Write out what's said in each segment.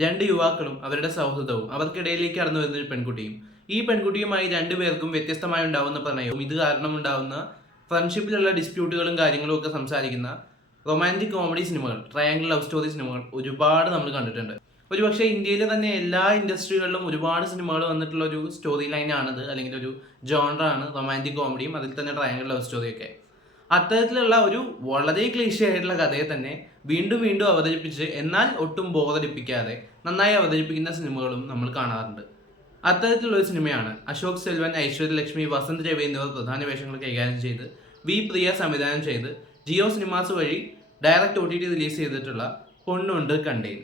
രണ്ട് യുവാക്കളും അവരുടെ സൗഹൃദവും അവർക്കിടയിലേക്ക് കടന്നു വരുന്ന ഒരു പെൺകുട്ടിയും ഈ പെൺകുട്ടിയുമായി രണ്ടുപേർക്കും വ്യത്യസ്തമായി ഉണ്ടാവുന്ന പ്രണയവും ഇത് കാരണം ഉണ്ടാവുന്ന ഫ്രണ്ട്ഷിപ്പിലുള്ള ഡിസ്പ്യൂട്ടുകളും കാര്യങ്ങളും ഒക്കെ സംസാരിക്കുന്ന റൊമാൻറ്റിക് കോമഡി സിനിമകൾ, ട്രയാങ്കിൾ ലവ് സ്റ്റോറി സിനിമകൾ ഒരുപാട് നമ്മൾ കണ്ടിട്ടുണ്ട്. ഒരുപക്ഷെ ഇന്ത്യയിലെ തന്നെ എല്ലാ ഇൻഡസ്ട്രികളിലും ഒരുപാട് സിനിമകൾ വന്നിട്ടുള്ള ഒരു സ്റ്റോറി ലൈനാണിത്, അല്ലെങ്കിൽ ഒരു ജോണറാണ് റൊമാൻറ്റിക് കോമഡിയും അതിൽ തന്നെ ട്രയാങ്കിൾ ലവ് സ്റ്റോറിയൊക്കെ. അത്തരത്തിലുള്ള ഒരു വളരെ ക്ലീശയായിട്ടുള്ള കഥയെ തന്നെ വീണ്ടും വീണ്ടും അവതരിപ്പിച്ച് എന്നാൽ ഒട്ടും ബോറടിപ്പിക്കാതെ നന്നായി അവതരിപ്പിക്കുന്ന സിനിമകളും നമ്മൾ കാണാറുണ്ട്. അത്തരത്തിലുള്ള ഒരു സിനിമയാണ് അശോക് സെൽവൻ, ഐശ്വര്യലക്ഷ്മി, വസന്ത് രവി എന്നിവർ പ്രധാന വേഷങ്ങൾ കൈകാര്യം ചെയ്ത് വി പ്രിയ സംവിധാനം ചെയ്ത് ജിയോ സിനിമാസ് വഴി ഡയറക്റ്റ് OTT റിലീസ് ചെയ്തിട്ടുള്ള പൊണ്ണുണ്ട് കണ്ടേൽ.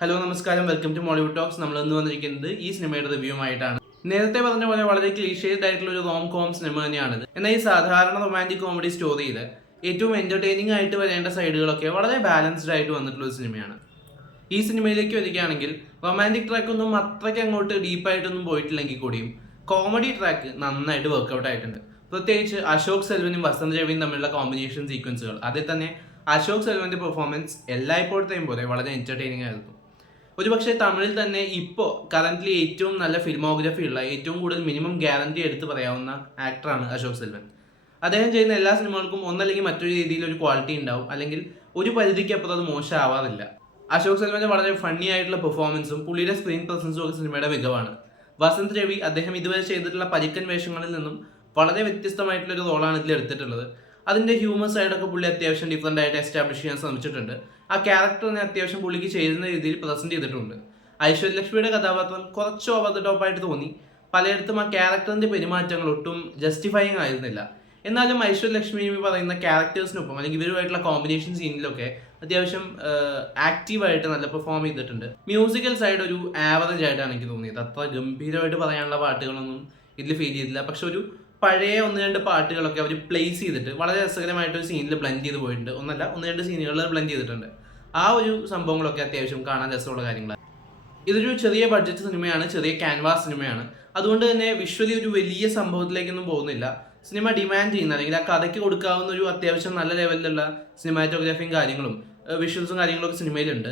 ഹലോ നമസ്കാരം, വെൽക്കം ടു മോളിവുഡ് ടോക്സ്. നമ്മൾ ഇന്ന് വന്നിരിക്കുന്നത് ഈ സിനിമയുടെ റിവ്യൂ ആയിട്ടാണ്. നേരത്തെ പറഞ്ഞ പോലെ വളരെ ക്ലീഷേഡ് ആയിട്ടുള്ള ഒരു റോം കോം സിനിമ തന്നെയാണിത്. എന്നാൽ ഈ സാധാരണ റൊമാൻറ്റിക് കോമഡി സ്റ്റോറിയിൽ ഏറ്റവും എന്റർടൈനിങ് ആയിട്ട് വരേണ്ട സൈഡുകളൊക്കെ വളരെ ബാലൻസ്ഡ് ആയിട്ട് വന്നിട്ടുള്ള ഒരു സിനിമയാണ്. ഈ സിനിമയിലേക്ക് വരികയാണെങ്കിൽ റൊമാൻറ്റിക് ട്രാക്ക് ഒന്നും അത്രയ്ക്ക് അങ്ങോട്ട് ഡീപ്പായിട്ടൊന്നും പോയിട്ടില്ലെങ്കിൽ കൂടിയും കോമഡി ട്രാക്ക് നന്നായിട്ട് വർക്കൗട്ട് ആയിട്ടുണ്ട്. പ്രത്യേകിച്ച് അശോക് സെൽവനും വസന്ത് രവിയും തമ്മിലുള്ള കോമ്പിനേഷൻ സീക്വൻസുകൾ, അതിൽ തന്നെ അശോക് സെൽവന്റെ പെർഫോമൻസ് എല്ലായ്പ്പോഴത്തെയും പോലെ വളരെ എന്റർടൈനിങ് ആയിരുന്നു. ഒരുപക്ഷെ തമിഴിൽ തന്നെ ഇപ്പോൾ കറന്റ്ലി ഏറ്റവും നല്ല ഫിലിമോഗ്രഫി ഉള്ള, ഏറ്റവും കൂടുതൽ മിനിമം ഗ്യാരണ്ടി എടുത്ത് പറയാവുന്ന ആക്ടറാണ് അശോക് സെൽവൻ. അദ്ദേഹം ചെയ്യുന്ന എല്ലാ സിനിമകൾക്കും ഒന്നല്ലെങ്കിൽ മറ്റൊരു രീതിയിൽ ഒരു ക്വാളിറ്റി ഉണ്ടാവും, അല്ലെങ്കിൽ ഒരു പരിധിക്ക് അപ്പുറം അത് മോശമാവാറില്ല. അശോക് സെൽവന്റെ വളരെ ഫണ്ണി ആയിട്ടുള്ള പെർഫോമൻസും പുള്ളിയുടെ സ്ക്രീൻ പ്രസൻസും ഒക്കെ സിനിമയുടെ മികവാണ്. വസന്ത് രവി അദ്ദേഹം ഇതുവരെ ചെയ്തിട്ടുള്ള പരിക്കൻ വേഷങ്ങളിൽ നിന്നും വളരെ വ്യത്യസ്തമായിട്ടുള്ള ഒരു റോളാണ് ഇതിൽ എടുത്തിട്ടുള്ളത്. അതിൻ്റെ ഹ്യൂമർ സൈഡൊക്കെ പുള്ളി അത്യാവശ്യം ഡിഫറൻ്റ് ആയിട്ട് എസ്റ്റാബ്ലിഷ് ചെയ്യാൻ ശ്രമിച്ചിട്ടുണ്ട്. ആ ക്യാരക്ടറിനെ അത്യാവശ്യം പുള്ളിക്ക് ചേരുന്ന രീതിയിൽ പ്രസന്റ് ചെയ്തിട്ടുണ്ട്. ഐശ്വര്യലക്ഷ്മിയുടെ കഥാപാത്രം കുറച്ച് ഓവർ ദ ടോപ്പ് ആയിട്ട് തോന്നി. പലയിടത്തും ആ ക്യാരക്ടറിന്റെ പെരുമാറ്റങ്ങൾ ഒട്ടും ജസ്റ്റിഫൈങ് ആയിരുന്നില്ല. എന്നാലും ഐശ്വര്യലക്ഷ്മി പറയുന്ന ക്യാരക്ടേഴ്സിനൊപ്പം അല്ലെങ്കിൽ ഇവരുമായിട്ടുള്ള കോമ്പിനേഷൻ സീനിലൊക്കെ അത്യാവശ്യം ആക്റ്റീവായിട്ട് നല്ല പെർഫോം ചെയ്തിട്ടുണ്ട്. മ്യൂസിക്കൽ സൈഡ് ഒരു ആവറേജ് ആയിട്ടാണ് എനിക്ക് തോന്നിയത്. അത്ര ഗംഭീരമായിട്ട് പറയാനുള്ള പാട്ടുകളൊന്നും ഇതിൽ ഫീൽ ചെയ്തില്ല. പക്ഷെ ഒരു പഴയ ഒന്ന് രണ്ട് പാട്ടുകളൊക്കെ അവർ പ്ലേസ് ചെയ്തിട്ട് വളരെ രസകരമായിട്ട് ഒരു സീനിൽ ബ്ലെൻഡ് ചെയ്ത് പോയിട്ടുണ്ട്. ഒന്ന് രണ്ട് സീനുകളിൽ ബ്ലെൻഡ് ചെയ്തിട്ടുണ്ട്. ആ ഒരു സംഭവങ്ങളൊക്കെ അത്യാവശ്യം കാണാൻ രസമുള്ള കാര്യങ്ങളാണ്. ഇതൊരു ചെറിയ ബഡ്ജറ്റ് സിനിമയാണ്, ചെറിയ ക്യാൻവാസ് സിനിമയാണ്. അതുകൊണ്ട് തന്നെ വിഷ്വലി ഒരു വലിയ സംഭവത്തിലേക്കൊന്നും പോകുന്നില്ല. സിനിമ ഡിമാൻഡ് ചെയ്യുന്ന, അല്ലെങ്കിൽ ആ കഥയ്ക്ക് കൊടുക്കാവുന്ന ഒരു അത്യാവശ്യം നല്ല ലെവലിലുള്ള സിനിമാറ്റോഗ്രാഫിയും കാര്യങ്ങളും വിഷ്വൽസും കാര്യങ്ങളൊക്കെ സിനിമയിലുണ്ട്.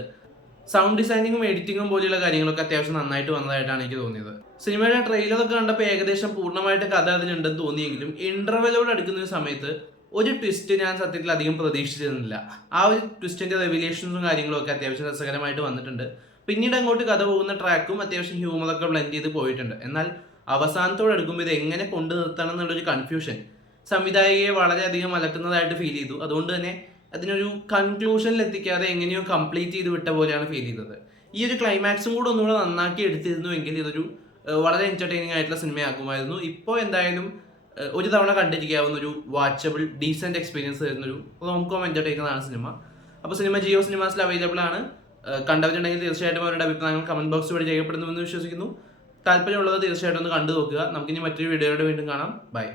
സൗണ്ട് ഡിസൈനിങ്ങും എഡിറ്റിങ്ങും പോലെയുള്ള കാര്യങ്ങളൊക്കെ അത്യാവശ്യം നന്നായിട്ട് വന്നതായിട്ടാണ് എനിക്ക് തോന്നിയത്. സിനിമയുടെ ട്രെയിലറൊക്കെ കണ്ടപ്പോൾ ഏകദേശം പൂർണ്ണമായിട്ട് കഥ അതിലുണ്ടെന്ന് തോന്നിയെങ്കിലും ഇന്റർവെലോട് അടുക്കുന്ന ഒരു സമയത്ത് ഒരു ട്വിസ്റ്റ് ഞാൻ സത്യത്തിൽ അധികം പ്രതീക്ഷിച്ചിരുന്നില്ല. ആ ഒരു ട്വിസ്റ്റിന്റെ റെവിലേഷൻസും കാര്യങ്ങളും ഒക്കെ അത്യാവശ്യം രസകരമായിട്ട് വന്നിട്ടുണ്ട്. പിന്നീട് അങ്ങോട്ട് കഥ പോകുന്ന ട്രാക്കും അത്യാവശ്യം ഹ്യൂമറൊക്കെ ബ്ലെൻഡ് ചെയ്ത് പോയിട്ടുണ്ട്. എന്നാൽ അവസാനത്തോട് അടുക്കുമ്പോൾ ഇത് എങ്ങനെ കൊണ്ടു നിർത്തണം എന്നുള്ളൊരു കൺഫ്യൂഷൻ സംവിധായകയെ വളരെയധികം അലട്ടുന്നതായിട്ട് ഫീൽ ചെയ്തു. അതുകൊണ്ട് തന്നെ അതിനൊരു കൺക്ലൂഷനിൽ എത്തിക്കാതെ എങ്ങനെയോ കംപ്ലീറ്റ് ചെയ്ത് വിട്ട പോലെയാണ് ഫീൽ ചെയ്തത്. ഈ ഒരു ക്ലൈമാക്സും കൂടെ ഒന്നുകൂടെ നന്നാക്കി എടുത്തിരുന്നുവെങ്കിൽ ഇതൊരു വളരെ എന്റർടൈനിങ് ആയിട്ടുള്ള സിനിമയാക്കുമായിരുന്നു. ഇപ്പോൾ എന്തായാലും ഒരു തവണ കണ്ടിരിക്കാവുന്ന ഒരു വാച്ചബിൾ ഡീസെന്റ് എക്സ്പീരിയൻസ് തരുന്നൊരു റോംകോം എന്റർടൈനർ ആണ് സിനിമ. അപ്പോൾ സിനിമ ജിയോ സിനിമാസിൽ അവൈലബിൾ ആണ്. കണ്ടവരുണ്ടെങ്കിൽ തീർച്ചയായിട്ടും അവരുടെ അഭിപ്രായങ്ങൾ കമന്റ് ബോക്സ് വഴി രേഖപ്പെടുന്നുവെന്ന് വിശ്വസിക്കുന്നു. താല്പര്യമുള്ളത് തീർച്ചയായിട്ടും ഒന്ന് കണ്ടു നോക്കുക. നമുക്കിനി മറ്റൊരു വീഡിയോയുടെ വീണ്ടും കാണാം. ബൈ.